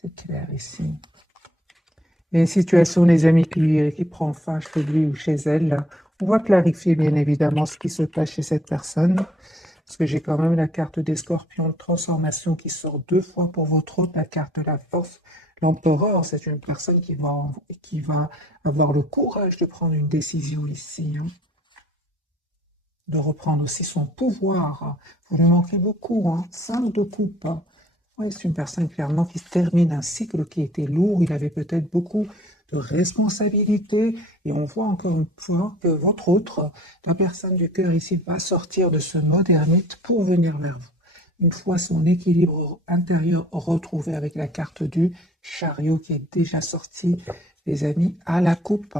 C'est clair ici. Et une situation, les amis, qui prend fin chez lui ou chez elle, on va clarifier bien évidemment ce qui se passe chez cette personne. Parce que j'ai quand même la carte des scorpions de transformation qui sort 2 fois pour votre hôte, la carte de la force. L'empereur, c'est une personne qui va avoir le courage de prendre une décision ici, hein, de reprendre aussi son pouvoir. Vous lui manquez beaucoup, hein, 5 de coupe. Hein. Oui, c'est une personne clairement qui termine un cycle qui était lourd. Il avait peut-être beaucoup de responsabilités. Et on voit encore une fois que votre autre, la personne du cœur ici, va sortir de ce mode ermite pour venir vers vous. Une fois son équilibre intérieur retrouvé avec la carte du chariot qui est déjà sortie, les amis, à la coupe.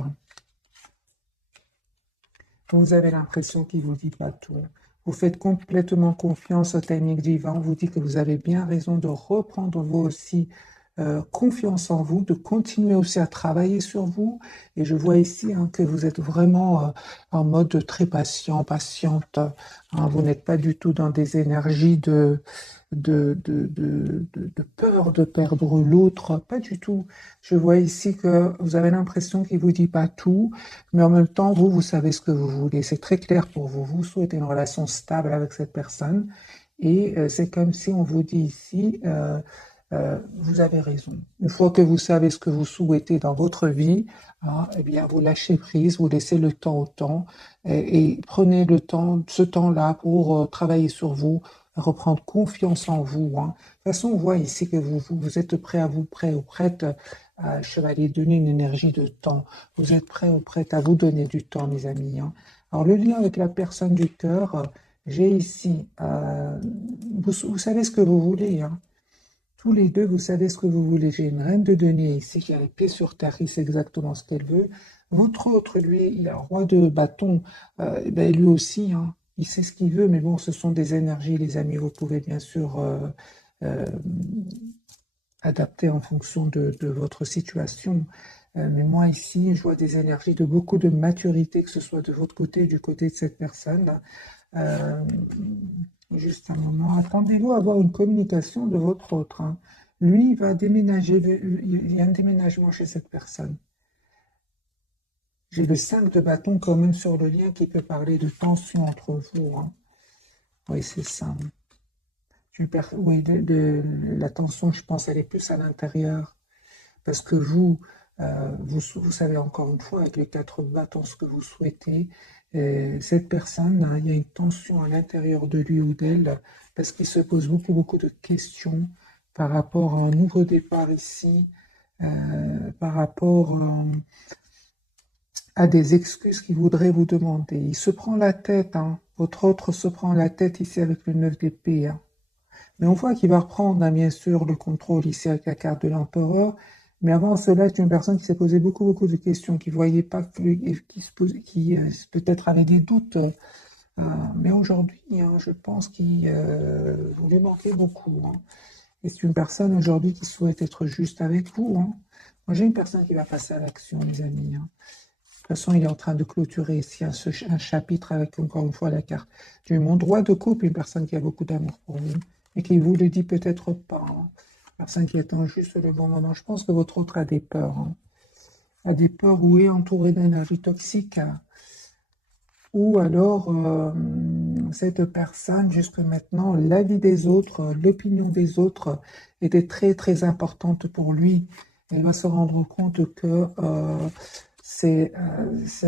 Vous avez l'impression qu'il vous dit pas tout. Vous faites complètement confiance au timing divin. On vous dit que vous avez bien raison de reprendre vous aussi confiance en vous, de continuer aussi à travailler sur vous. Et je vois ici hein, que vous êtes vraiment en mode très patient, patiente. Hein. Vous n'êtes pas du tout dans des énergies de peur de perdre l'autre. Pas du tout. Je vois ici que vous avez l'impression qu'il vous dit pas tout. Mais en même temps, vous savez ce que vous voulez. C'est très clair pour vous. Vous souhaitez une relation stable avec cette personne. Et c'est comme si on vous dit ici, vous avez raison. Une fois que vous savez ce que vous souhaitez dans votre vie, hein, eh bien, vous lâchez prise, vous laissez le temps au temps et prenez le temps, ce temps-là pour travailler sur vous, reprendre confiance en vous. Hein. De toute façon, on voit ici que vous êtes prêt ou prête chevalier, donner une énergie de temps. Vous êtes prêt ou prête à vous donner du temps, mes amis. Hein. Alors, le lien avec la personne du cœur, j'ai ici, vous savez ce que vous voulez. Hein. Tous les deux, vous savez ce que vous voulez. J'ai une reine de denier ici qui a les pieds sur terre, il sait exactement ce qu'elle veut. Votre autre, lui, il a un roi de bâton, ben, lui aussi, hein, il sait ce qu'il veut, mais bon, ce sont des énergies, les amis. Vous pouvez bien sûr euh, adapter en fonction de votre situation. Mais moi, ici, je vois des énergies de beaucoup de maturité, que ce soit de votre côté ou du côté de cette personne. Euh, Juste un moment. Attendez-vous à avoir une communication de votre autre. Hein. Lui, il va déménager. Il y a un déménagement chez cette personne. J'ai le 5 de bâton quand même sur le lien qui peut parler de tension entre vous. Hein. Oui, c'est ça. Oui, la tension, je pense, elle est plus à l'intérieur. Parce que vous savez encore une fois, avec les 4 bâtons, ce que vous souhaitez. Cette personne, hein, il y a une tension à l'intérieur de lui ou d'elle, parce qu'il se pose beaucoup, beaucoup de questions par rapport à un nouveau départ ici, par rapport à des excuses qu'il voudrait vous demander. Il se prend la tête, hein. Votre autre se prend la tête ici avec le 9 d'épée. Hein. Mais on voit qu'il va reprendre, hein, bien sûr, le contrôle ici avec la carte de l'empereur. Mais avant cela, c'est une personne qui s'est posé beaucoup, beaucoup de questions, qui ne voyait pas, qui se posait, qui peut-être avait des doutes. Mais aujourd'hui, hein, je pense qu'il vous lui manquez beaucoup. Hein. Et c'est une personne aujourd'hui qui souhaite être juste avec vous. Hein. Moi, j'ai une personne qui va passer à l'action, les amis. Hein. De toute façon, il est en train de clôturer ici un chapitre avec, encore une fois, la carte du monde. Droit de couple, une personne qui a beaucoup d'amour pour vous, mais qui vous le dit peut-être pas. Hein. Personne qui attend juste le bon moment. Je pense que votre autre a des peurs. Hein. A des peurs ou est entouré d'énergie toxique. Hein. Ou alors, cette personne, jusque maintenant, la vie des autres, l'opinion des autres était très, très importante pour lui. Il va se rendre compte que ces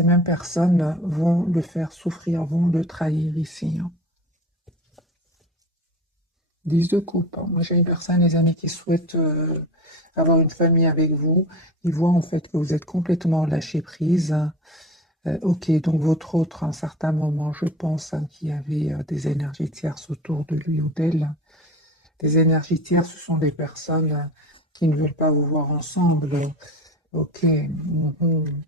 mêmes personnes vont le faire souffrir, vont le trahir ici. Hein. 10 de coupe. Hein. Moi, j'ai une personne, les amis, qui souhaite avoir une famille avec vous. Ils voient en fait que vous êtes complètement lâché prise. Ok, donc votre autre, à un certain moment, je pense hein, qu'il y avait des énergies tierces autour de lui ou d'elle. Des énergies tierces, ce sont des personnes qui ne veulent pas vous voir ensemble. Ok,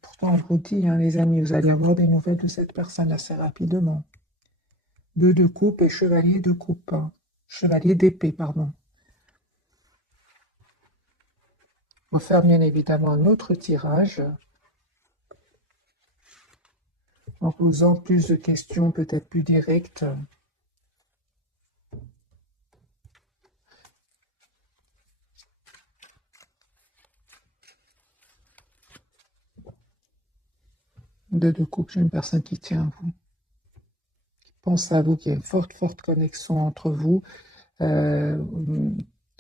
pourtant je vous dis, hein, les amis, vous allez avoir des nouvelles de cette personne assez rapidement. 2 de coupe et chevalier de coupe. Hein. Chevalier d'épée, pardon. On va faire bien évidemment un autre tirage en posant plus de questions peut-être plus directes. De couple, j'ai une personne qui tient à vous, qui pense à vous, qui a une forte, forte connexion entre vous. Euh,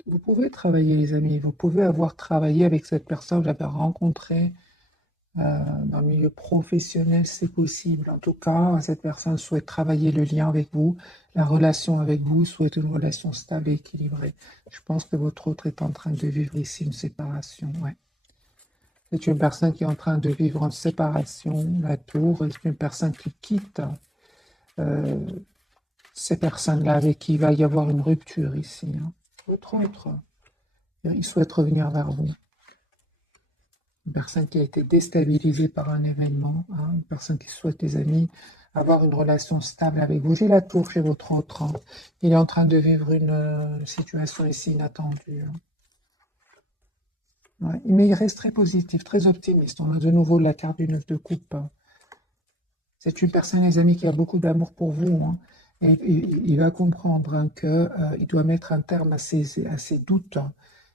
vous pouvez travailler, les amis, vous pouvez avoir travaillé avec cette personne, vous l'avez rencontrée dans le milieu professionnel, c'est possible. En tout cas, cette personne souhaite travailler le lien avec vous, la relation avec vous, souhaite une relation stable et équilibrée. Je pense que votre autre est en train de vivre ici une séparation. Ouais. C'est une personne qui est en train de vivre une séparation, la tour, et c'est une personne qui quitte euh, ces personnes-là avec qui il va y avoir une rupture ici. Hein. Votre autre, il souhaite revenir vers vous. Une personne qui a été déstabilisée par un événement, hein, une personne qui souhaite, les amis, avoir une relation stable avec vous. J'ai la tour chez votre autre. Hein. Il est en train de vivre une situation ici inattendue. Hein. Ouais. Mais il reste très positif, très optimiste. On a de nouveau la carte du 9 de coupe. Hein. C'est une personne, les amis, qui a beaucoup d'amour pour vous. Hein. Et il va comprendre hein, qu'il doit mettre un terme à ses doutes hein,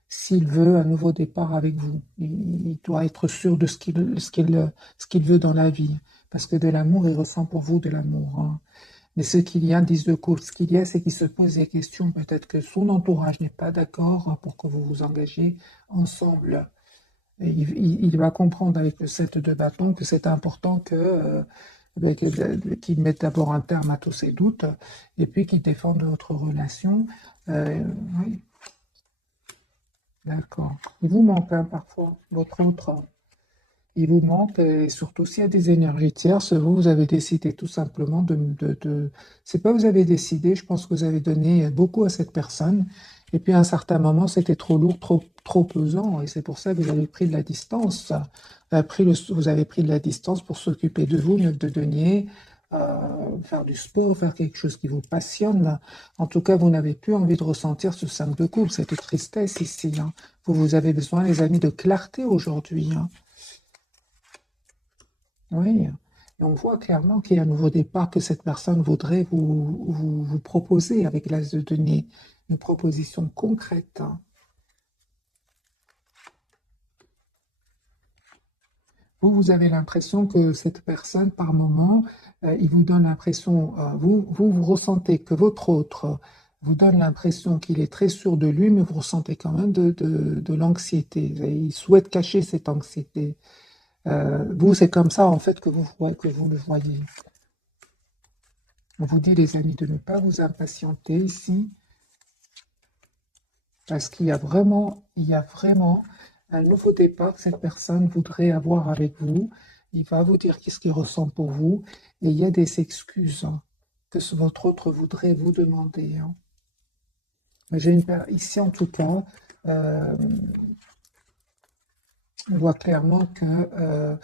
s'il veut un nouveau départ avec vous. Il doit être sûr de ce qu'il veut dans la vie. Parce que de l'amour, il ressent pour vous de l'amour. Hein. Mais ce qu'il y a, 10 de coupe, ce qu'il y a, c'est qu'il se pose des questions. Peut-être que son entourage n'est pas d'accord pour que vous vous engagez ensemble. Et il va comprendre avec le 7 de bâton que c'est important qu'il mette d'abord un terme à tous ses doutes et puis qu'il défende votre relation. Oui, d'accord. Il vous manque hein, parfois, votre autre. Il vous manque, et surtout s'il y a des énergies tierces, vous avez décidé tout simplement c'est pas vous avez décidé, je pense que vous avez donné beaucoup à cette personne, et puis à un certain moment, c'était trop lourd, trop pesant, et c'est pour ça que vous avez pris de la distance. Vous avez pris de la distance pour s'occuper de vous, de donner, faire du sport, faire quelque chose qui vous passionne. En tout cas, vous n'avez plus envie de ressentir ce 5 de coupe, cette tristesse ici. Hein. Vous avez besoin, les amis, de clarté aujourd'hui. Hein. Oui, et on voit clairement qu'il y a un nouveau départ que cette personne voudrait vous proposer avec l'as de denier, une proposition concrète. Hein. Vous avez l'impression que cette personne, par moment, il vous donne l'impression, vous ressentez que votre autre vous donne l'impression qu'il est très sûr de lui, mais vous ressentez quand même de l'anxiété. Et il souhaite cacher cette anxiété. Vous, c'est comme ça, en fait, que vous le voyez. On vous dit, les amis, de ne pas vous impatienter ici, parce il y a vraiment un nouveau départ que cette personne voudrait avoir avec vous. Il va vous dire qu'est-ce qu'il ressent pour vous, et il y a des excuses hein, que votre autre voudrait vous demander. Hein. Ici, en tout cas, euh, on voit clairement que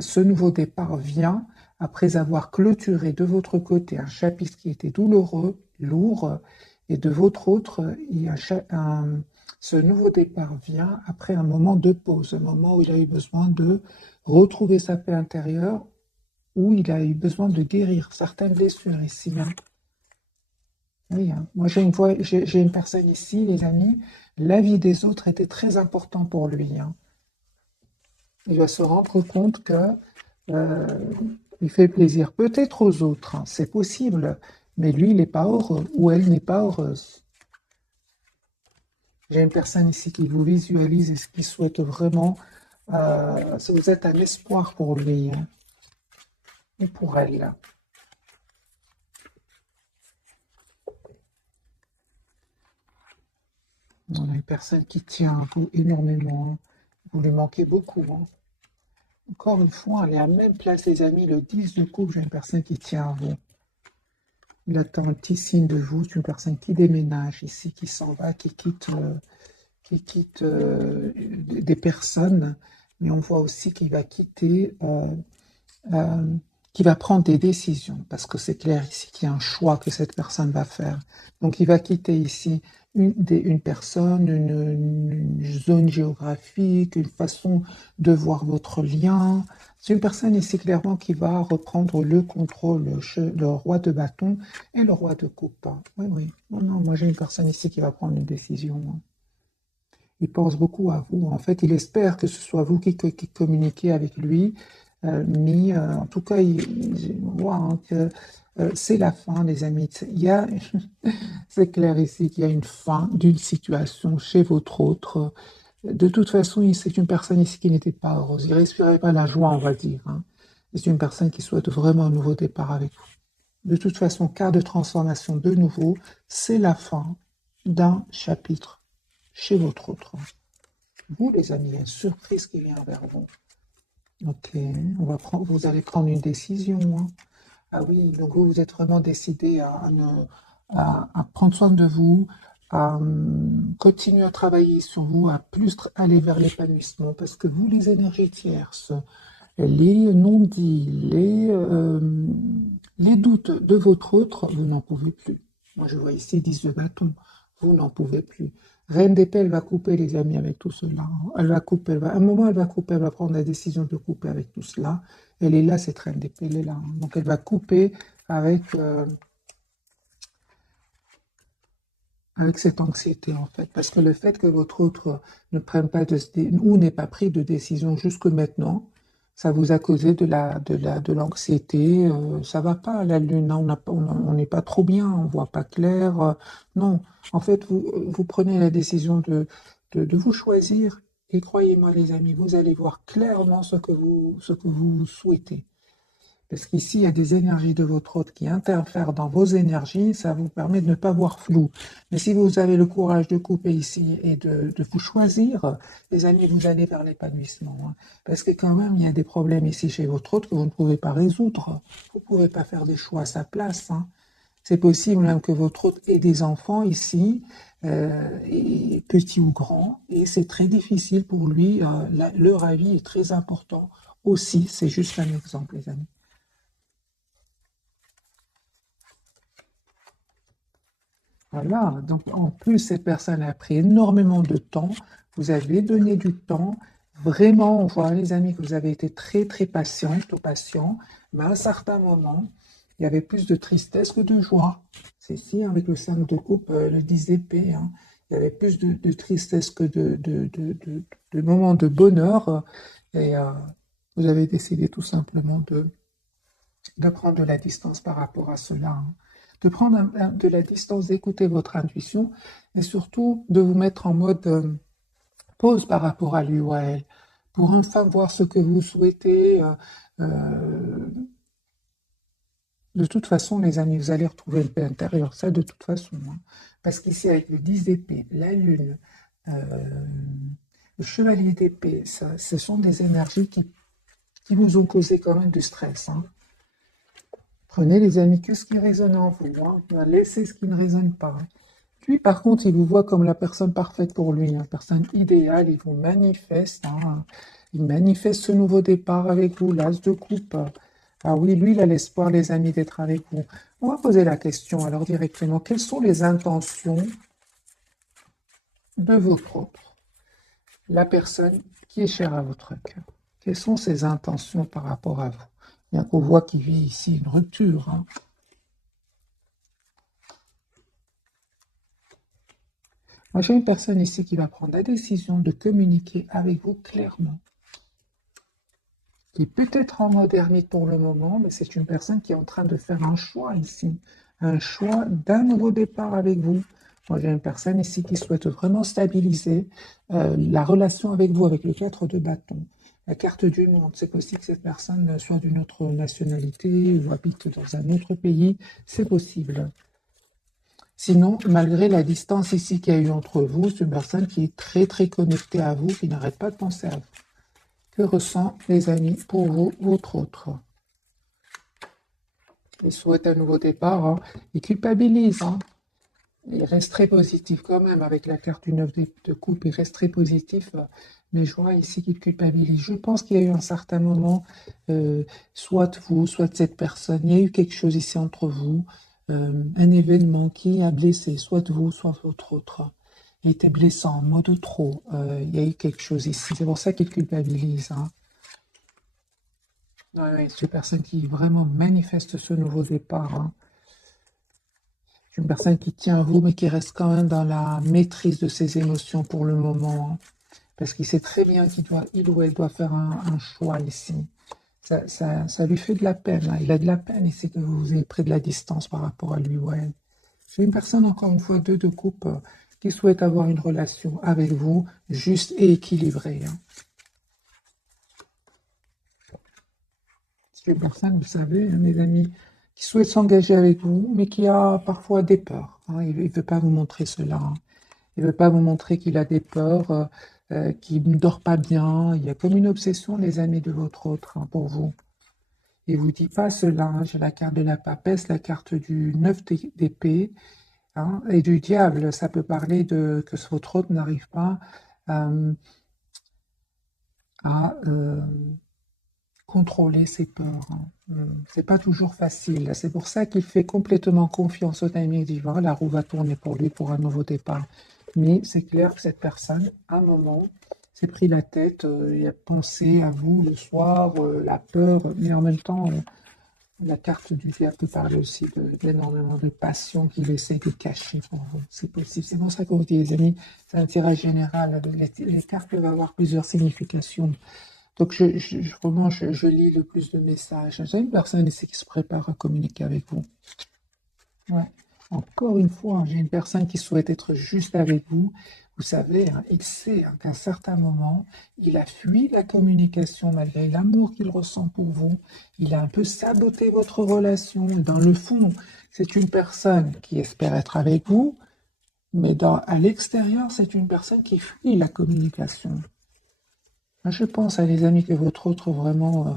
ce nouveau départ vient après avoir clôturé de votre côté un chapitre qui était douloureux, lourd, et de votre autre, ce nouveau départ vient après un moment de pause, un moment où il a eu besoin de retrouver sa paix intérieure, où il a eu besoin de guérir certaines blessures ici. Hein. Oui, hein. Moi j'ai une personne ici, les amis, la vie des autres était très important pour lui. Hein. Il va se rendre compte que euh, il fait plaisir peut-être aux autres, hein, c'est possible, mais lui, il n'est pas heureux ou elle n'est pas heureuse. J'ai une personne ici qui vous visualise et qui souhaite vraiment, si vous êtes un espoir pour lui hein, ou pour elle. On a une personne qui tient à vous énormément, hein. Vous lui manquez beaucoup. Hein. Encore une fois, elle est à la même place, les amis, le 10 de coupe, j'ai une personne qui tient à vous. Il attend un petit signe de vous, c'est une personne qui déménage ici, qui s'en va, qui quitte des personnes, mais on voit aussi qu'il va quitter, euh, qu'il va prendre des décisions, parce que c'est clair ici qu'il y a un choix que cette personne va faire. Donc il va quitter ici une personne, une zone géographique, une façon de voir votre lien. C'est une personne ici clairement qui va reprendre le contrôle, le roi de bâton et le roi de coupe. Oui, oui. Non, non, moi j'ai une personne ici qui va prendre une décision. Hein. Il pense beaucoup à vous. En fait, il espère que ce soit vous qui communiquez avec lui. En tout cas, on voit hein, que c'est la fin, les amis. C'est clair ici qu'il y a une fin d'une situation chez votre autre. De toute façon, c'est une personne ici qui n'était pas heureuse. Il ne respirait pas la joie, on va dire, hein. C'est une personne qui souhaite vraiment un nouveau départ avec vous. De toute façon, cas de transformation de nouveau, c'est la fin d'un chapitre chez votre autre. Vous, les amis, il y a une surprise qui vient vers vous. Ok, vous allez prendre une décision, hein. Ah oui, donc vous, vous êtes vraiment décidé à prendre soin de vous, à continuer à travailler sur vous, à plus aller vers l'épanouissement, parce que vous, les énergies tierces, les non-dits, les doutes de votre autre, vous n'en pouvez plus. Moi, je vois ici 10 de bâton, vous n'en pouvez plus. Reine d'épée, elle va couper, les amis, avec tout cela. Elle va couper, à un moment, elle va couper, elle va prendre la décision de couper avec tout cela. Elle est là, cette reine d'épée, elle est là. Donc, elle va couper avec, avec cette anxiété, en fait. Parce que le fait que votre autre ne prenne pas ou n'ait pas pris de décision jusque maintenant, ça vous a causé de l'anxiété. Ça va pas, la lune, hein, on n'est pas trop bien, on voit pas clair. Non, en fait, vous prenez la décision de vous choisir. Et croyez-moi, les amis, vous allez voir clairement ce que vous souhaitez. Parce qu'ici, il y a des énergies de votre hôte qui interfèrent dans vos énergies, ça vous permet de ne pas voir flou. Mais si vous avez le courage de couper ici et de vous choisir, les amis, vous allez vers l'épanouissement, hein. Parce que quand même, il y a des problèmes ici chez votre hôte que vous ne pouvez pas résoudre. Vous ne pouvez pas faire des choix à sa place, hein. C'est possible même que votre hôte ait des enfants ici, petits ou grands, et c'est très difficile pour lui. Leur avis est très important aussi. C'est juste un exemple, les amis. Voilà, donc en plus, cette personne a pris énormément de temps. Vous avez donné du temps. Vraiment, on voit, les amis, que vous avez été très, très patiente ou patient. Mais à un certain moment, il y avait plus de tristesse que de joie. C'est ici, avec le 5 de coupe, le 10 d'épée, hein. Il y avait plus de tristesse que de moments de bonheur. Et vous avez décidé tout simplement de prendre de la distance par rapport à cela, hein. De prendre de la distance, d'écouter votre intuition et surtout de vous mettre en mode pause par rapport à lui ou à elle, pour enfin voir ce que vous souhaitez. Euh, de toute façon, les amis, vous allez retrouver le paix intérieur, ça de toute façon, hein. Parce qu'ici, avec le 10 d'épée, la lune, euh, le chevalier d'épée, ce sont des énergies qui vous ont causé quand même du stress, hein. Prenez les amis, que ce qui résonne en vous, hein. Laissez ce qui ne résonne pas. Puis par contre, il vous voit comme la personne parfaite pour lui, la personne idéale, il vous manifeste, hein. Il manifeste ce nouveau départ avec vous, l'as de coupe. Ah oui, lui, il a l'espoir, les amis, d'être avec vous. On va poser la question alors directement, quelles sont les intentions de votre autre, la personne qui est chère à votre cœur? Quelles sont ses intentions par rapport à vous? Bien qu'on voit qu'il vit ici une rupture, hein. Moi, j'ai une personne ici qui va prendre la décision de communiquer avec vous clairement, qui est peut-être en modernité pour le moment, mais c'est une personne qui est en train de faire un choix ici, un choix d'un nouveau départ avec vous. Moi, j'ai une personne ici qui souhaite vraiment stabiliser la relation avec vous, avec le 4 de bâton, la carte du monde. C'est possible que cette personne soit d'une autre nationalité ou habite dans un autre pays, c'est possible. Sinon, malgré la distance ici qu'il y a eu entre vous, c'est une personne qui est très très connectée à vous, qui n'arrête pas de penser à vous. Que ressent, les amis, pour vous, votre autre? Il souhaite un nouveau départ, hein. Il culpabilise, hein. Il reste très positif quand même, avec la carte du 9 de coupe, il reste très positif, mais je vois ici qu'il culpabilise. Je pense qu'il y a eu un certain moment, soit vous, soit cette personne, il y a eu quelque chose ici entre vous, un événement qui a blessé, soit vous, soit votre autre. Il était blessant, mot de trop, il y a eu quelque chose ici. C'est pour ça qu'il culpabilise, hein. Ouais, ouais, c'est une personne qui vraiment manifeste ce nouveau départ, hein. C'est une personne qui tient à vous, mais qui reste quand même dans la maîtrise de ses émotions pour le moment, hein. Parce qu'il sait très bien qu'il doit, il ou elle doit faire un choix ici. Ça lui fait de la peine, là. Il a de la peine ici que vous ayez pris de la distance par rapport à lui, ouais. J'ai une personne, encore une fois, deux de coupe, qui souhaite avoir une relation avec vous, juste et équilibrée, hein. C'est une personne, vous savez, hein, mes amis, qui souhaite s'engager avec vous, mais qui a parfois des peurs, hein. Il ne veut pas vous montrer cela, hein. Il ne veut pas vous montrer qu'il a des peurs, qu'il ne dort pas bien. Il y a comme une obsession, les amis, de votre autre, hein, pour vous. Il ne vous dit pas cela, hein. J'ai la carte de la papesse, la carte du 9 d'épée, hein, et du diable. Ça peut parler de que votre autre n'arrive pas euh, à contrôler ses peurs, hein. C'est pas toujours facile. C'est pour ça qu'il fait complètement confiance au timing divin. La roue va tourner pour lui pour un nouveau départ. Mais c'est clair que cette personne, à un moment, s'est pris la tête, il a pensé à vous le soir, la peur, mais en même temps, la carte du diable peut parler aussi d'énormément de passion qu'il essaie de cacher pour vous. C'est possible. C'est pour ça qu'on vous dit, les amis, c'est un tirage général. Les cartes peuvent avoir plusieurs significations. Donc, vraiment, je lis le plus de messages. J'ai une personne ici qui se prépare à communiquer avec vous. Ouais. Encore une fois, j'ai une personne qui souhaite être juste avec vous. Vous savez, hein, il sait, hein, qu'à un certain moment, il a fui la communication malgré l'amour qu'il ressent pour vous. Il a un peu saboté votre relation. Dans le fond, c'est une personne qui espère être avec vous, mais à l'extérieur, c'est une personne qui fuit la communication. Je pense à les amis que votre autre vraiment,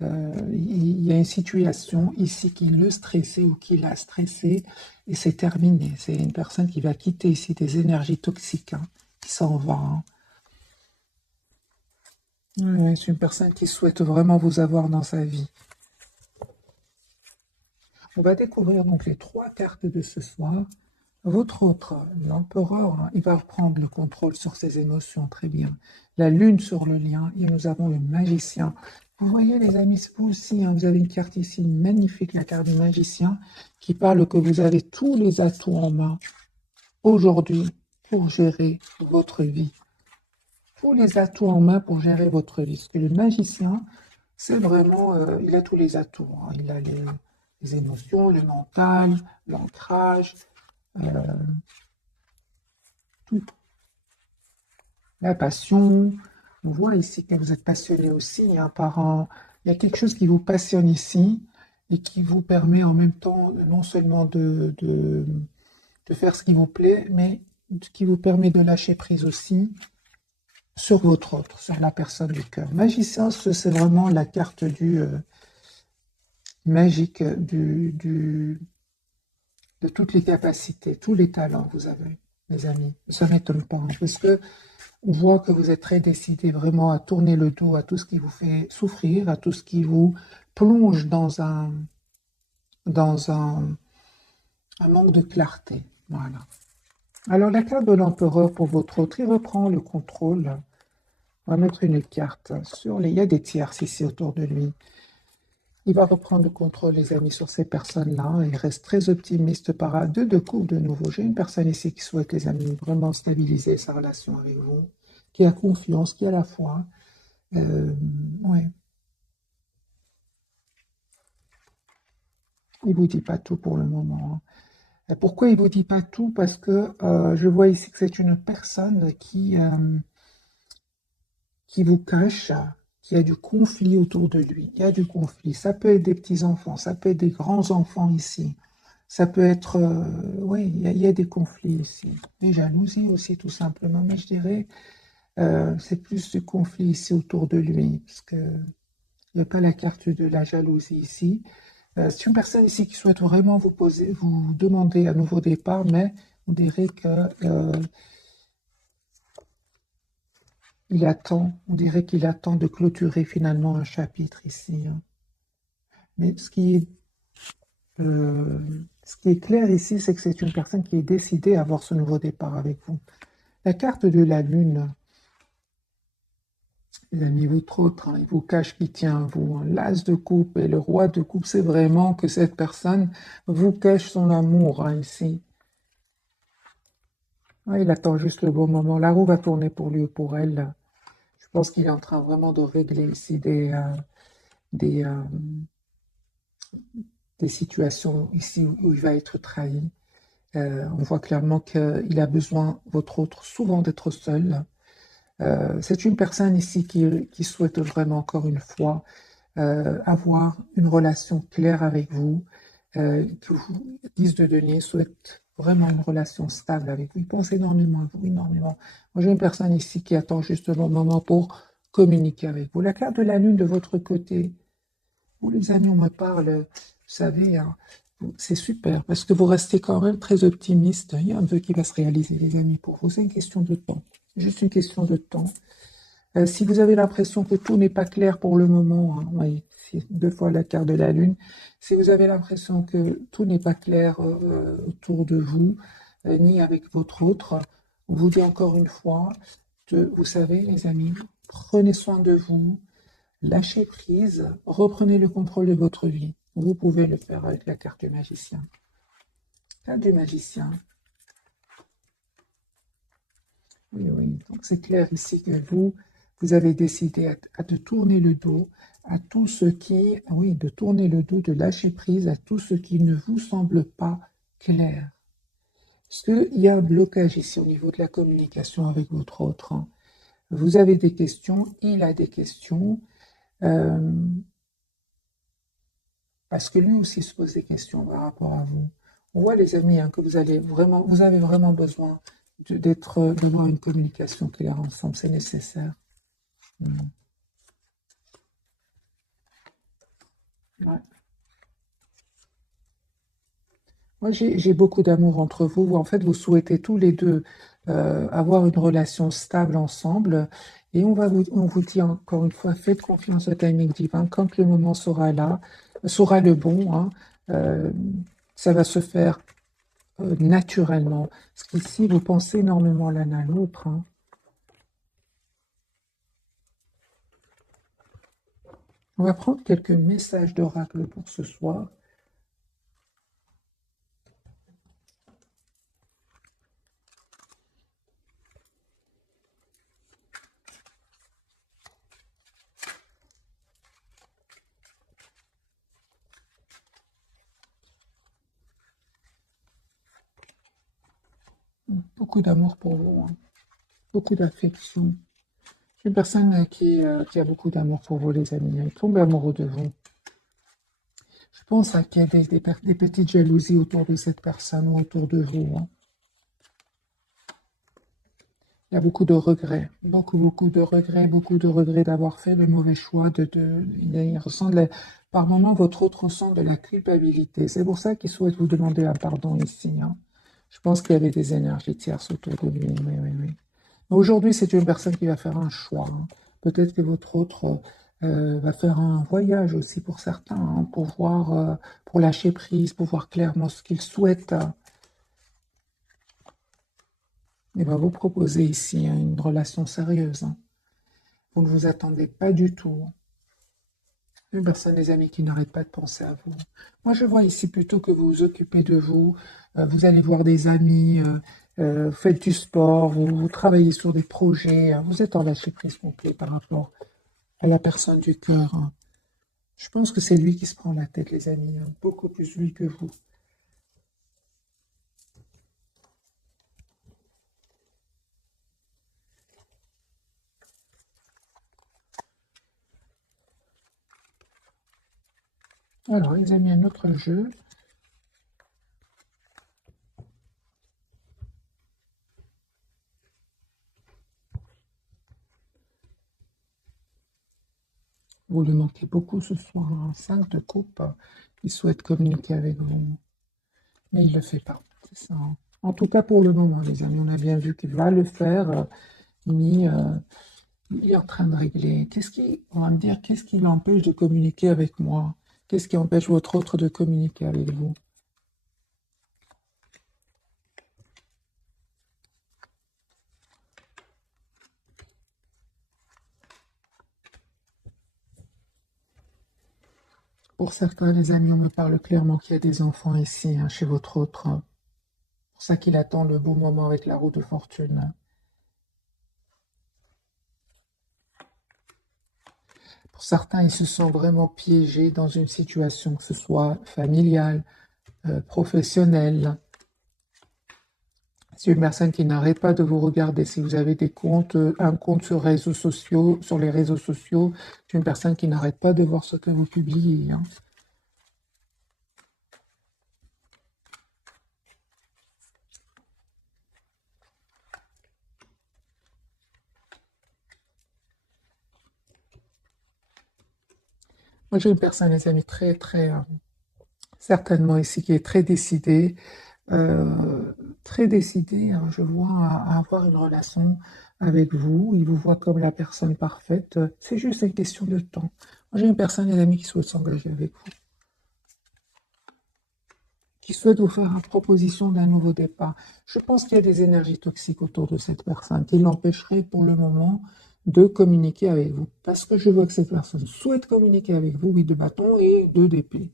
il y a une situation ici qui le stressait ou qui l'a stressé et c'est terminé. C'est une personne qui va quitter ici des énergies toxiques, hein, qui s'en va, hein. Ouais, c'est une personne qui souhaite vraiment vous avoir dans sa vie. On va découvrir donc les trois cartes de ce soir. Votre autre, l'empereur, hein, il va reprendre le contrôle sur ses émotions, très bien. La lune sur le lien, et nous avons le magicien. Vous voyez les amis, vous aussi, hein, vous avez une carte ici magnifique, la carte du magicien, qui parle que vous avez tous les atouts en main aujourd'hui pour gérer votre vie. Tous les atouts en main pour gérer votre vie. Parce que le magicien, c'est vraiment, il a tous les atouts, hein. Il a les émotions, le mental, l'ancrage, euh, tout. La passion, on voit ici que vous êtes passionné aussi, hein, il y a quelque chose qui vous passionne ici et qui vous permet en même temps non seulement de faire ce qui vous plaît, mais qui vous permet de lâcher prise aussi sur votre autre, sur la personne du cœur. Magicien, c'est vraiment la carte du magique de toutes les capacités, tous les talents que vous avez, mes amis. Ça ne m'étonne pas, hein, parce que on voit que vous êtes très décidé vraiment à tourner le dos à tout ce qui vous fait souffrir, à tout ce qui vous plonge dans un manque de clarté. Voilà. Alors, la carte de l'empereur pour votre autre, il reprend le contrôle. On va mettre une carte sur les... Il y a des tierces ici autour de lui. Il va reprendre le contrôle, les amis, sur ces personnes-là. Il reste très optimiste par deux de coups de nouveau. J'ai une personne ici qui souhaite, les amis, vraiment stabiliser sa relation avec vous, qui a confiance, qui a la foi. Ouais. Il vous dit pas tout pour le moment, hein. Pourquoi il vous dit pas tout? Parce que je vois ici que c'est une personne qui vous cache, qui a du conflit autour de lui. Il y a du conflit. Ça peut être des petits-enfants, ça peut être des grands-enfants ici. Ça peut être... oui, il y a des conflits ici. Des jalousies aussi, tout simplement. Mais je dirais, c'est plus du conflit ici autour de lui. Parce que il n'y a pas la carte de la jalousie ici. C'est une personne ici qui souhaite vraiment vous demander un nouveau départ, mais on dirait que on dirait qu'il attend de clôturer finalement un chapitre ici, hein. Mais ce qui est clair ici, c'est que c'est une personne qui est décidée à avoir ce nouveau départ avec vous. La carte de la lune, les amis, votre autre, hein, il vous cache qui tient à vous, hein. L'as de coupe et le roi de coupe, c'est vraiment que cette personne vous cache son amour, hein, ici. Ah, il attend juste le bon moment. La roue va tourner pour lui ou pour elle. Je pense qu'il est en train vraiment de régler ici des, euh, des situations ici où il va être trahi. On voit clairement qu'il a besoin, votre autre, souvent d'être seul. C'est une personne ici qui souhaite vraiment, encore une fois, avoir une relation claire avec vous, que vous, 10 de denier, souhaite vraiment une relation stable avec vous. Il pense énormément à vous, énormément. Moi, j'ai une personne ici qui attend juste le bon moment pour communiquer avec vous. La carte de la lune de votre côté, vous les amis, on me parle, vous savez, hein, c'est super, parce que vous restez quand même très optimiste. Il y a un vœu qui va se réaliser, les amis, pour vous. C'est une question de temps. Juste une question de temps. Si vous avez l'impression que tout n'est pas clair pour le moment, hein, oui, c'est deux fois la carte de la lune. Si vous avez l'impression que tout n'est pas clair autour de vous, ni avec votre autre, on vous dit encore une fois, vous savez, les amis, prenez soin de vous, lâchez prise, reprenez le contrôle de votre vie. Vous pouvez le faire avec la carte du magicien. Carte du magicien. Oui, oui. Donc c'est clair ici que vous avez décidé de tourner le dos à tout ce qui, oui, de tourner le dos, de lâcher prise à tout ce qui ne vous semble pas clair. Parce qu'il y a un blocage ici au niveau de la communication avec votre autre, hein. Vous avez des questions, il a des questions, euh, parce que lui aussi se pose des questions par rapport à vous. On voit les amis hein, que vous avez vraiment besoin d'avoir une communication claire ensemble, c'est nécessaire. Mm. Ouais. Moi, j'ai beaucoup d'amour entre vous. En fait, vous souhaitez tous les deux avoir une relation stable ensemble. Et on vous dit encore une fois, faites confiance au timing divin. Quand le moment sera là, sera le bon, hein, euh, ça va se faire naturellement. Parce qu'ici, vous pensez énormément l'un à l'autre, hein. On va prendre quelques messages d'oracle pour ce soir. Beaucoup d'amour pour vous, hein. Beaucoup d'affection. C'est une personne qui a beaucoup d'amour pour vous, les amis. Elle tombe amoureux de vous. Je pense qu'il y a des petites jalousies autour de cette personne ou autour de vous, hein. Il y a beaucoup de regrets, beaucoup de regrets d'avoir fait le mauvais choix. Il ressent par moments, votre autre ressent de la culpabilité. C'est pour ça qu'il souhaite vous demander un pardon ici, hein. Je pense qu'il y avait des énergies tierces autour de lui. Oui, oui, oui. Aujourd'hui, c'est une personne qui va faire un choix, hein. Peut-être que votre autre va faire un voyage aussi pour certains, hein, pour voir, pour lâcher prise, pour voir clairement ce qu'il souhaite. Il va vous proposer ici hein, une relation sérieuse, hein. Vous ne vous attendez pas du tout, hein. Une personne, des amis, qui n'arrête pas de penser à vous. Moi, je vois ici plutôt que vous vous occupez de vous, vous allez voir des amis, vous faites du sport, vous travaillez sur des projets, vous êtes en lâcher prise complet par rapport à la personne du cœur, hein. Je pense que c'est lui qui se prend la tête, les amis, hein, beaucoup plus lui que vous. Alors, les amis, un autre jeu. Vous le manquez beaucoup ce soir, un 5 de coupe. Il souhaite communiquer avec vous, mais il ne le fait pas. C'est ça, hein. En tout cas, pour le moment, les amis, on a bien vu qu'il va le faire, mais il est en train de régler. On va me dire, qu'est-ce qui l'empêche de communiquer avec moi? Qu'est-ce qui empêche votre autre de communiquer avec vous? Pour certains, les amis, on me parle clairement qu'il y a des enfants ici, hein, chez votre autre, hein. C'est pour ça qu'il attend le beau moment avec la roue de fortune. Pour certains, ils se sentent vraiment piégés dans une situation, que ce soit familiale, professionnelle. C'est une personne qui n'arrête pas de vous regarder. Si vous avez des comptes, un compte sur les réseaux sociaux, c'est une personne qui n'arrête pas de voir ce que vous publiez, hein. Moi, j'ai une personne, les amis, certainement ici, qui est euh, très décidée, hein, je vois, à avoir une relation avec vous. Il vous voit comme la personne parfaite. C'est juste une question de temps. Moi, j'ai une personne, les amis, qui souhaite s'engager avec vous, qui souhaite vous faire une proposition d'un nouveau départ. Je pense qu'il y a des énergies toxiques autour de cette personne qui l'empêcheraient pour le moment de communiquer avec vous. Parce que je vois que cette personne souhaite communiquer avec vous, oui, de bâton et deux d'épée.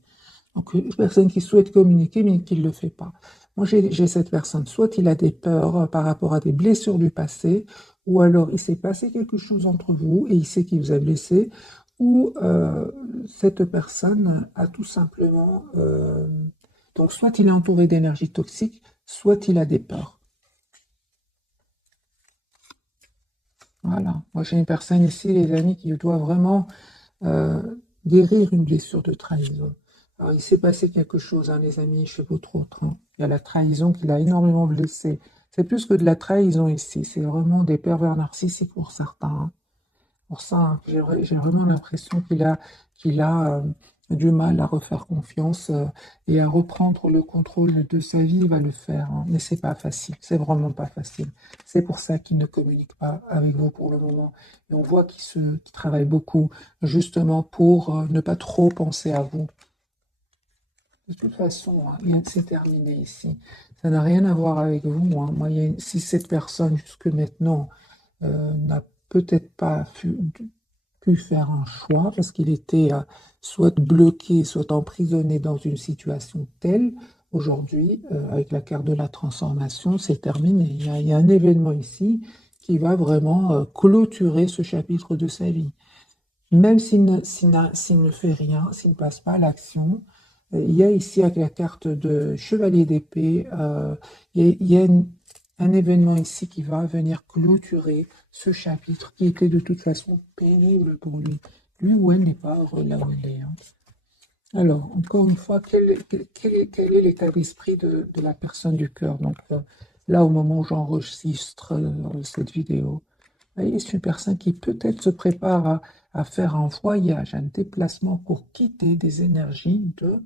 Donc, une personne qui souhaite communiquer, mais qui ne le fait pas. Moi, j'ai cette personne, soit il a des peurs par rapport à des blessures du passé, ou alors il s'est passé quelque chose entre vous et il sait qu'il vous a blessé, ou cette personne a tout simplement... donc, soit il est entouré d'énergie toxique, soit il a des peurs. Voilà. Moi, j'ai une personne ici, les amis, qui doit vraiment euh, guérir une blessure de trahison. Alors, il s'est passé quelque chose, hein, les amis, chez votre autre, hein. Il y a la trahison qui l'a énormément blessé. C'est plus que de la trahison ici, c'est vraiment des pervers narcissiques pour certains, hein. Pour ça, hein, j'ai vraiment l'impression qu'il a du mal à refaire confiance et à reprendre le contrôle de sa vie. Il va le faire, hein. Mais c'est pas facile, c'est vraiment pas facile. C'est pour ça qu'il ne communique pas avec vous pour le moment. Et on voit qu'il travaille beaucoup justement pour ne pas trop penser à vous. De toute façon, hein, c'est terminé ici. Ça n'a rien à voir avec vous, hein. Moi, si cette personne jusque maintenant n'a peut-être pas pu faire un choix parce qu'il était soit bloqué, soit emprisonné dans une situation telle. Aujourd'hui, avec la carte de la transformation, c'est terminé. Il y a un événement ici qui va vraiment clôturer ce chapitre de sa vie. Même s'il ne fait rien, s'il ne passe pas à l'action, il y a ici avec la carte de chevalier d'épée, il y a un événement ici qui va venir clôturer ce chapitre qui était de toute façon pénible pour lui. Lui ou elle n'est pas heureux là où il est, hein. Alors, encore une fois, quel est l'état d'esprit de la personne du cœur? Donc, là, au moment où j'enregistre cette vidéo, vous voyez, c'est une personne qui peut-être se prépare à faire un voyage, un déplacement pour quitter des énergies de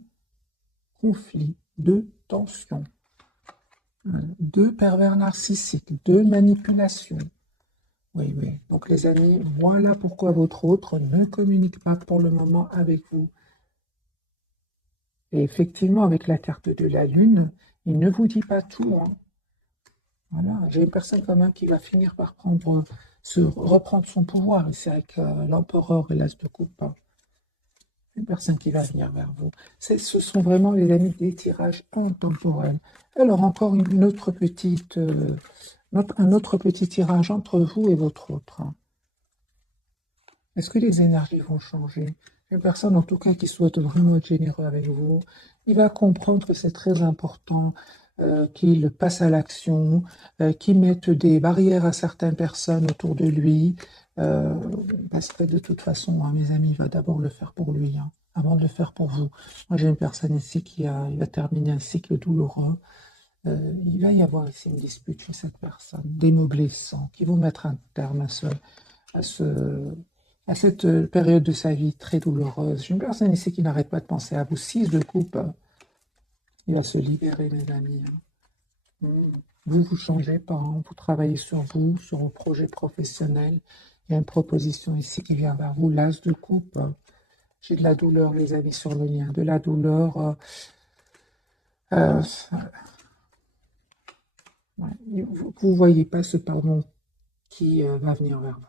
conflit, de tension, de pervers narcissique, de manipulation. Oui, oui. Donc les amis, voilà pourquoi votre autre ne communique pas pour le moment avec vous. Et effectivement, avec la carte de la Lune, il ne vous dit pas tout, hein. Voilà, j'ai une personne quand même qui va finir par reprendre son pouvoir ici avec l'empereur et l'as de coupe, hein. Une personne qui va venir vers vous. Ce sont vraiment, les amis, des tirages intemporels. Alors, encore une autre petite, un autre petit tirage entre vous et votre autre, hein. Est-ce que les énergies vont changer? Une personne, en tout cas, qui souhaite vraiment être généreux avec vous, il va comprendre que c'est très important qu'il passe à l'action, qu'il mette des barrières à certaines personnes autour de lui, euh, parce que de toute façon, hein, mes amis, il va d'abord le faire pour lui, hein, avant de le faire pour vous. Moi, j'ai une personne ici il va terminer un cycle douloureux. Il va y avoir ici une dispute chez cette personne, des mots blessants qui vont mettre un terme à ce, à cette période de sa vie très douloureuse. J'ai une personne ici qui n'arrête pas de penser à vous. 6 de coupe, il va se libérer, mes amis, hein. Vous, vous changez pas, hein. Vous travaillez sur vous, sur vos projets professionnels. Il y a une proposition ici qui vient vers vous. L'as de coupe. J'ai de la douleur, les amis, sur le lien. De la douleur. Euh, ouais. Vous ne voyez pas ce pardon qui va venir vers vous.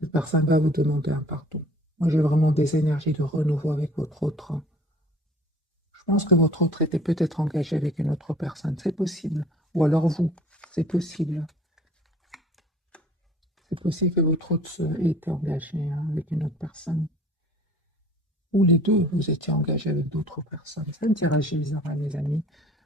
Cette personne va vous demander un pardon. Moi, j'ai vraiment des énergies de renouveau avec votre autre, hein. Je pense que votre autre était peut-être engagé avec une autre personne. C'est possible. Ou alors vous. C'est possible. C'est possible que votre autre ait été engagé, hein, avec une autre personne. ou les deux, vous étiez engagés avec d'autres personnes. Ça me dira Gézara, mes amis.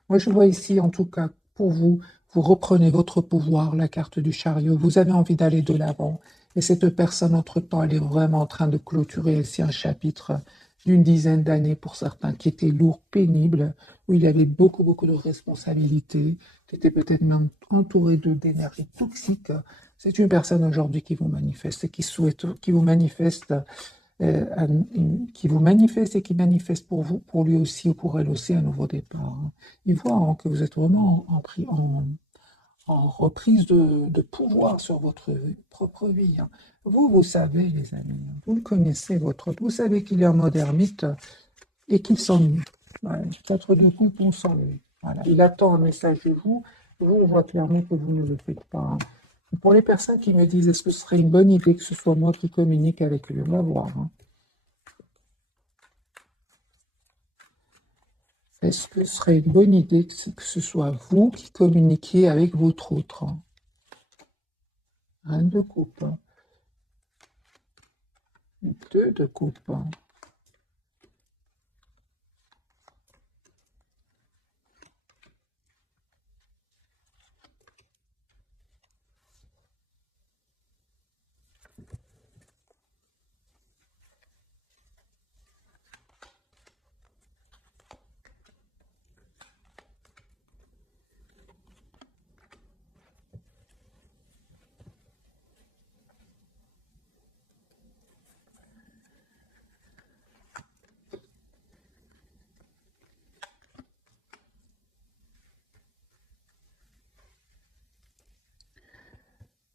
Moi, je vois ici, en tout cas, pour vous, vous reprenez votre pouvoir, la carte du chariot, vous avez envie d'aller de l'avant. Et cette personne, entre-temps, elle est vraiment en train de clôturer ici un chapitre d'une dizaine d'années pour certains qui était lourd, pénible, où il y avait beaucoup, beaucoup de responsabilités, qui était peut-être même entouré d'énergie toxique. C'est une personne aujourd'hui qui vous manifeste et qui souhaite, qui vous manifeste qui vous manifeste et qui manifeste pour vous, pour lui aussi ou pour elle aussi un nouveau départ. Hein. Il voit hein, que vous êtes vraiment en reprise de pouvoir sur votre propre vie. Hein. Vous, vous savez, les amis, hein, vous le connaissez, vous savez qu'il est en mode ermite et qu'il s'ennuie. Ouais, 4 de coupe, on s'ennuie. Voilà. Il attend un message de vous. Vous, on voit clairement que vous ne le faites pas. Hein. Pour les personnes qui me disent, est-ce que ce serait une bonne idée que ce soit moi qui communique avec lui? On va voir. Hein. Est-ce que ce serait une bonne idée que ce soit vous qui communiquiez avec votre autre? Hein? Un de coupe, hein. Deux de coupe. Hein.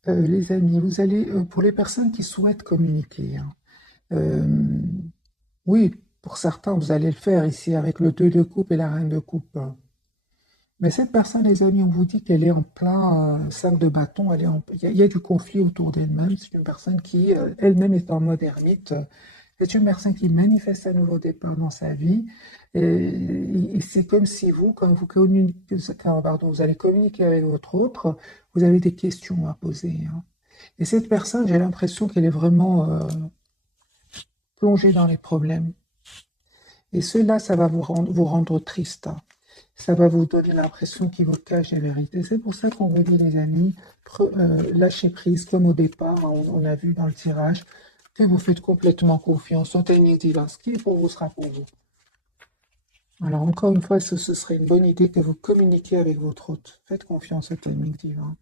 Les amis, vous allez, pour les personnes qui souhaitent communiquer, hein, euh, oui, pour certains, vous allez le faire ici avec le 2 de coupe et la reine de coupe. Hein. Mais cette personne, les amis, on vous dit qu'elle est en plein 5 de bâton, il y a du conflit autour d'elle-même. C'est une personne qui, elle-même, est en mode ermite. C'est une personne qui manifeste un nouveau départ dans sa vie. Et c'est comme si vous, quand vous allez communiquer avec votre autre, vous avez des questions à poser. Hein. Et cette personne, j'ai l'impression qu'elle est vraiment plongée dans les problèmes. Et cela, ça va vous rendre triste. Hein. Ça va vous donner l'impression qu'il vous cache la vérité. C'est pour ça qu'on vous dit, les amis, lâchez prise comme au départ, hein, on a vu dans le tirage, que vous faites complètement confiance au timing divin. Ce qui est pour vous sera pour vous. Alors encore une fois, ce serait une bonne idée que vous communiquiez avec votre hôte. Faites confiance au timing divin.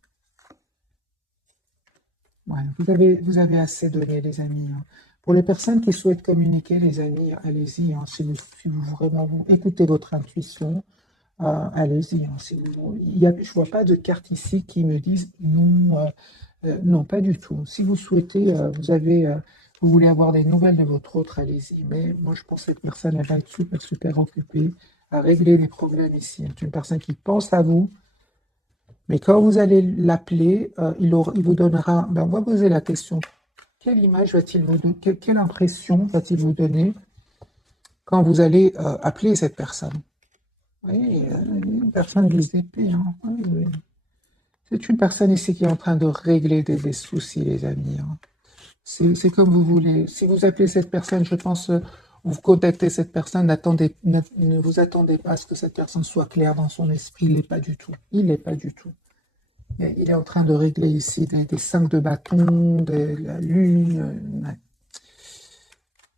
Ouais, vous avez assez donné, les amis. Hein. Pour les personnes qui souhaitent communiquer, les amis, allez-y. Hein, si vous vraiment vous écoutez votre intuition, allez-y. Hein, je vois pas de carte ici qui me disent non, non, pas du tout. Si vous souhaitez, vous voulez avoir des nouvelles de votre autre, allez-y. Mais moi, je pense que cette personne, elle va être super, super occupée à régler des problèmes ici. C'est une personne qui pense à vous, mais quand vous allez l'appeler, il vous donnera, ben, on va poser la question, quelle image va-t-il vous donner, quelle impression va-t-il vous donner quand vous allez appeler cette personne? Oui, une personne des épées. Hein. Oui, oui. C'est une personne ici qui est en train de régler des soucis, les amis. Hein. C'est comme vous voulez. Si vous appelez cette personne, je pense, vous contactez cette personne, ne vous attendez pas à ce que cette personne soit claire dans son esprit. Il n'est pas du tout. Il n'est pas du tout. Il est en train de régler ici des 5 de bâton, de la lune. Ouais.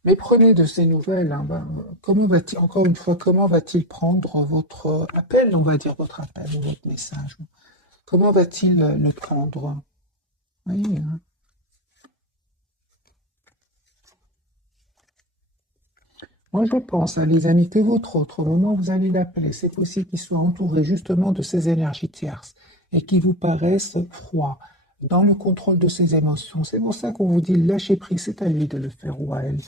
Mais prenez de ces nouvelles. Hein, ben, comment va-t-il, encore une fois, comment va-t-il prendre votre appel, on va dire votre appel ou votre message? Comment va-t-il le prendre? Oui, hein. Moi, je pense, hein, les amis, que votre autre, au moment où vous allez l'appeler, c'est possible qu'il soit entouré justement de ces énergies tierces et qui vous paraissent froids, dans le contrôle de ses émotions. C'est pour ça qu'on vous dit lâchez prise, c'est à lui de le faire ou à elle.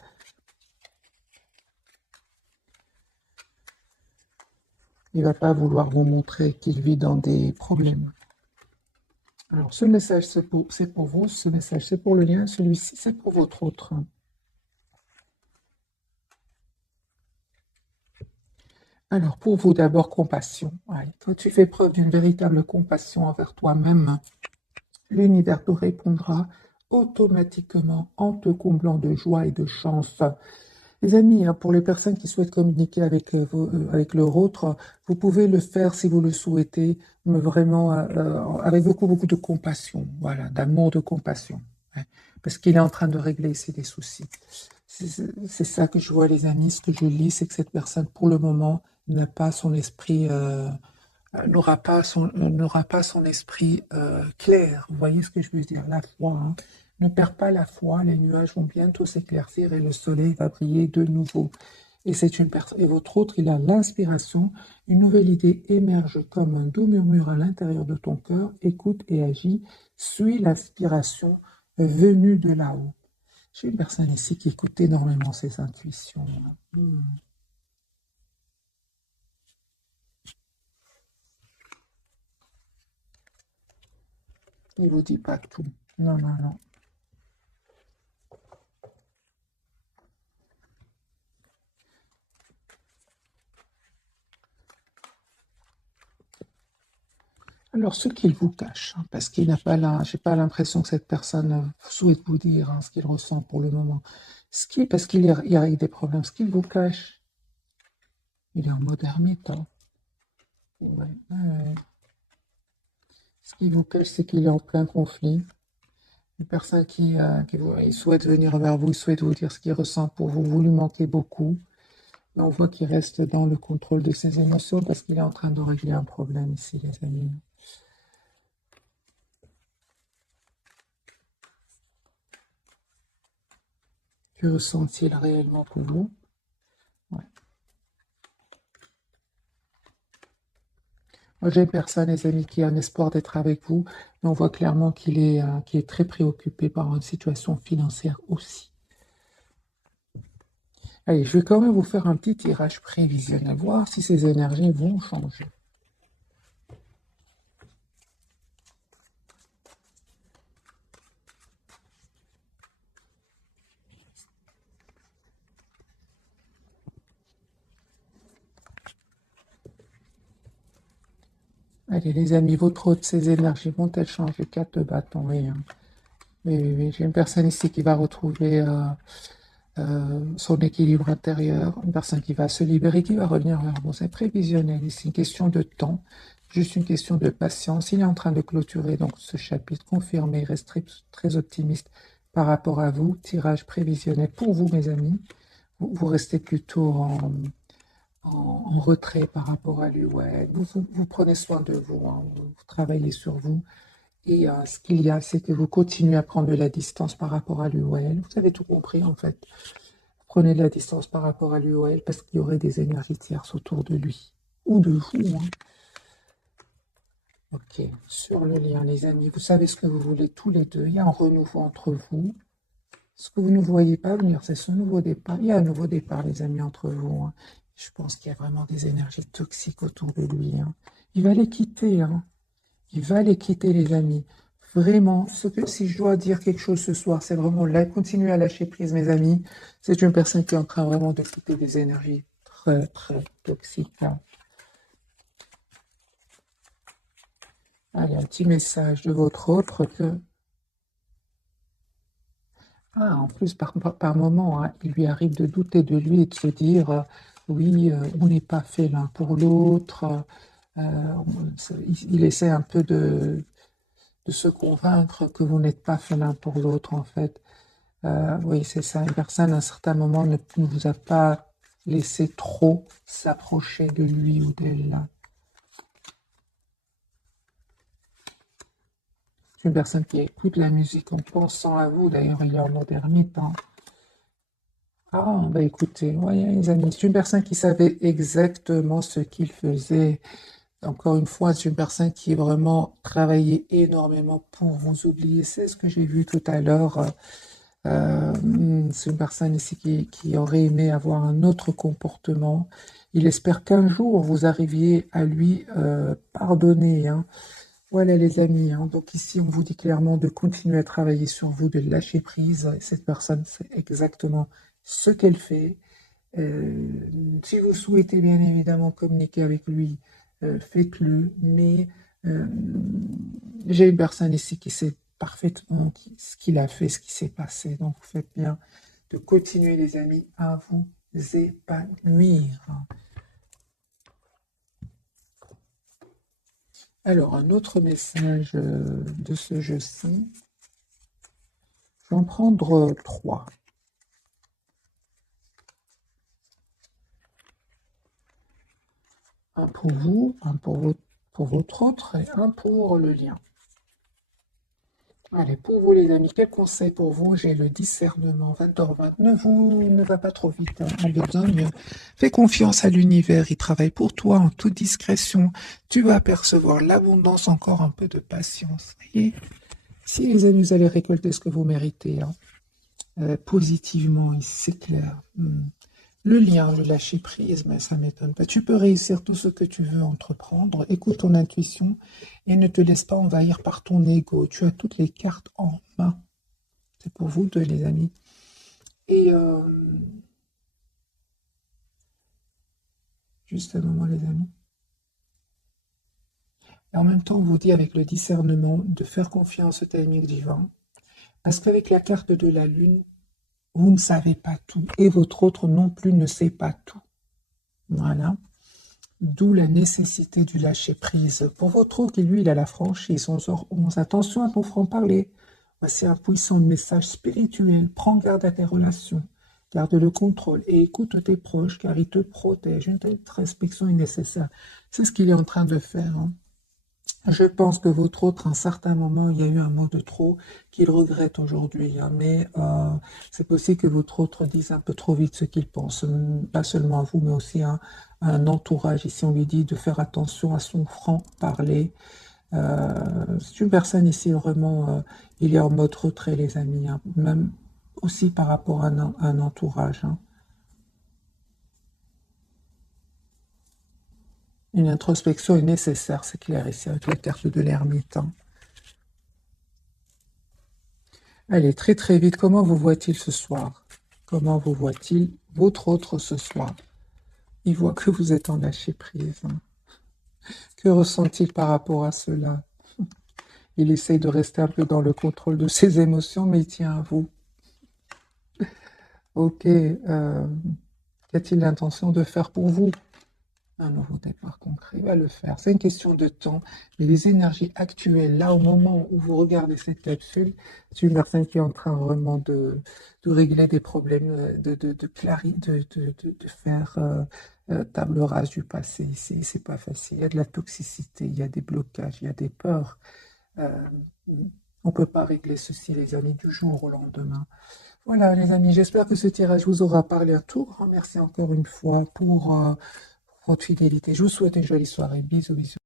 Il ne va pas vouloir vous montrer qu'il vit dans des problèmes. Alors, ce message, c'est pour vous, ce message, c'est pour le lien, celui-ci, c'est pour votre autre. Alors, pour vous, d'abord, compassion. Ouais. Quand tu fais preuve d'une véritable compassion envers toi-même, l'univers te répondra automatiquement en te comblant de joie et de chance. Les amis, hein, pour les personnes qui souhaitent communiquer avec, avec leur autre, vous pouvez le faire si vous le souhaitez, mais vraiment avec beaucoup, beaucoup de compassion, voilà, d'amour, de compassion, hein, parce qu'il est en train de régler ici des soucis. C'est ça que je vois, les amis. Ce que je lis, c'est que cette personne, pour le moment, n'a pas son esprit, n'aura pas son esprit clair. Vous voyez ce que je veux dire? La foi, hein. Ne perds pas la foi, les nuages vont bientôt s'éclaircir et le soleil va briller de nouveau. Et c'est une personne, et votre autre, il a l'inspiration, une nouvelle idée émerge comme un doux murmure à l'intérieur de ton cœur, écoute et agis, suis l'inspiration venue de là-haut. J'ai une personne ici qui écoute énormément ses intuitions. Hmm. Il vous dit pas tout. Non, non, non. Alors, ce qu'il vous cache, hein, parce qu'il n'a pas là, j'ai pas l'impression que cette personne souhaite vous dire hein, ce qu'il ressent pour le moment. Parce qu'il y a des problèmes, ce qu'il vous cache, il est en mode ermite. Hein. Ouais, ouais. Ce qu'il vous cache, c'est qu'il est en plein conflit. Une personne il souhaite venir vers vous, il souhaite vous dire ce qu'il ressent pour vous, vous lui manquez beaucoup. Mais on voit qu'il reste dans le contrôle de ses émotions parce qu'il est en train de régler un problème ici, les amis. Que ressent-il réellement pour vous? Ouais. Moi, j'ai une personne, les amis, qui a un espoir d'être avec vous, mais on voit clairement qu'il est très préoccupé par une situation financière aussi. Allez, je vais quand même vous faire un petit tirage prévisionnel, voir si ces énergies vont changer. Allez, les amis, votre autre, ces énergies vont-elles changer? 4 de bâton, oui, hein. Oui, oui, oui. J'ai une personne ici qui va retrouver son équilibre intérieur, une personne qui va se libérer, qui va revenir vers vous. C'est prévisionnel, c'est une question de temps, juste une question de patience. Il est en train de clôturer donc ce chapitre, confirmé, il reste très optimiste par rapport à vous. Tirage prévisionnel pour vous, mes amis. Vous restez plutôt en retrait par rapport à lui. Ouais, vous prenez soin de vous, hein, vous travaillez sur vous. Et ce qu'il y a, c'est que vous continuez à prendre de la distance par rapport à lui ou elle. Vous avez tout compris en fait. Prenez de la distance par rapport à lui ou elle parce qu'il y aurait des énergies tierces autour de lui ou de vous, hein. Ok, sur le lien, les amis, vous savez ce que vous voulez tous les deux. Il y a un renouveau entre vous. Ce que vous ne voyez pas venir, c'est ce nouveau départ. Il y a un nouveau départ, les amis, entre vous, hein. Je pense qu'il y a vraiment des énergies toxiques autour de lui, hein. Il va les quitter, hein. Il va les quitter, les amis. Vraiment, si je dois dire quelque chose ce soir, c'est vraiment là, continuer à lâcher prise, mes amis. C'est une personne qui est en train vraiment de quitter des énergies très, très toxiques, hein. Allez, un petit message de votre autre que... Ah, en plus, par moment, hein, il lui arrive de douter de lui et de se dire, oui, on n'est pas fait l'un pour l'autre. Il essaie un peu de se convaincre que vous n'êtes pas fait l'un pour l'autre, en fait. Oui, c'est ça. Une personne, à un certain moment, ne vous a pas laissé trop s'approcher de lui ou d'elle. C'est une personne qui écoute la musique en pensant à vous. D'ailleurs, il est en mode ermite, hein. Ah, bah écoutez, voyez, les amis, c'est une personne qui savait exactement ce qu'il faisait. Encore une fois, c'est une personne qui vraiment travaillait énormément pour vous oublier. C'est ce que j'ai vu tout à l'heure. C'est une personne ici qui aurait aimé avoir un autre comportement. Il espère qu'un jour vous arriviez à lui pardonner, hein. Voilà les amis, hein. Donc ici on vous dit clairement de continuer à travailler sur vous, de lâcher prise. Cette personne sait exactement ce qu'elle fait. Euh, Si vous souhaitez bien évidemment communiquer avec lui, faites-le. Mais euh, j'ai une personne ici qui sait parfaitement ce qu'il a fait, ce qui s'est passé. Donc vous faites bien de continuer, les amis, à vous épanouir. Alors, un autre message de ce jeu-ci. Je vais en prendre 3. Un pour vous, un pour votre autre et un pour le lien. Allez, pour vous les amis, quel conseil pour vous? J'ai le discernement, 20h20. Ne va pas trop vite, hein, en besogne. Fais confiance à l'univers, il travaille pour toi en toute discrétion. Tu vas percevoir l'abondance, encore un peu de patience. Voyez, si les amis, vous allez récolter ce que vous méritez, hein, positivement, c'est clair. Le lien, le lâcher prise, mais ça ne m'étonne pas. Tu peux réussir tout ce que tu veux entreprendre. Écoute ton intuition et ne te laisse pas envahir par ton ego. Tu as toutes les cartes en main. C'est pour vous deux, les amis. Et juste un moment, les amis. Et en même temps, on vous dit avec le discernement de faire confiance au timing divin. Parce qu'avec la carte de la lune, vous ne savez pas tout. Et votre autre non plus ne sait pas tout. Voilà. D'où la nécessité du lâcher-prise. Pour votre autre qui, lui, il a la franchise. 11h11. Attention à ton franc-parler. Voici un puissant message spirituel. Prends garde à tes relations. Garde le contrôle et écoute tes proches car ils te protègent. Une telle introspection est nécessaire. C'est ce qu'il est en train de faire. Hein. Je pense que votre autre, à un certain moment, il y a eu un mot de trop qu'il regrette aujourd'hui. Hein, mais c'est possible que votre autre dise un peu trop vite ce qu'il pense. Pas seulement à vous, mais aussi à un entourage. Ici, on lui dit de faire attention à son franc-parler. C'est une personne ici, vraiment, il est en mode retrait, les amis. Hein, même aussi par rapport à un entourage. Hein. Une introspection est nécessaire, c'est clair, ici, avec la carte de l'ermite. Hein. Allez, très très vite, comment vous voit-il ce soir? Comment vous voit-il votre autre ce soir? Il voit que vous êtes en lâcher prise. Hein. Que ressent-il par rapport à cela? Il essaye de rester un peu dans le contrôle de ses émotions, mais il tient à vous. Ok, qu'a-t-il l'intention de faire pour vous? Un nouveau départ concret, il va le faire. C'est une question de temps. Mais les énergies actuelles, là, au moment où vous regardez cette capsule, c'est une personne qui est en train vraiment de régler des problèmes, de faire table rase du passé ici. C'est pas facile. Il y a de la toxicité, il y a des blocages, il y a des peurs. Euh, on ne peut pas régler ceci, les amis, du jour au lendemain. Voilà, les amis, j'espère que ce tirage vous aura parlé un tout grand merci encore une fois pour votre fidélité. Je vous souhaite une jolie soirée. Bisous, bisous.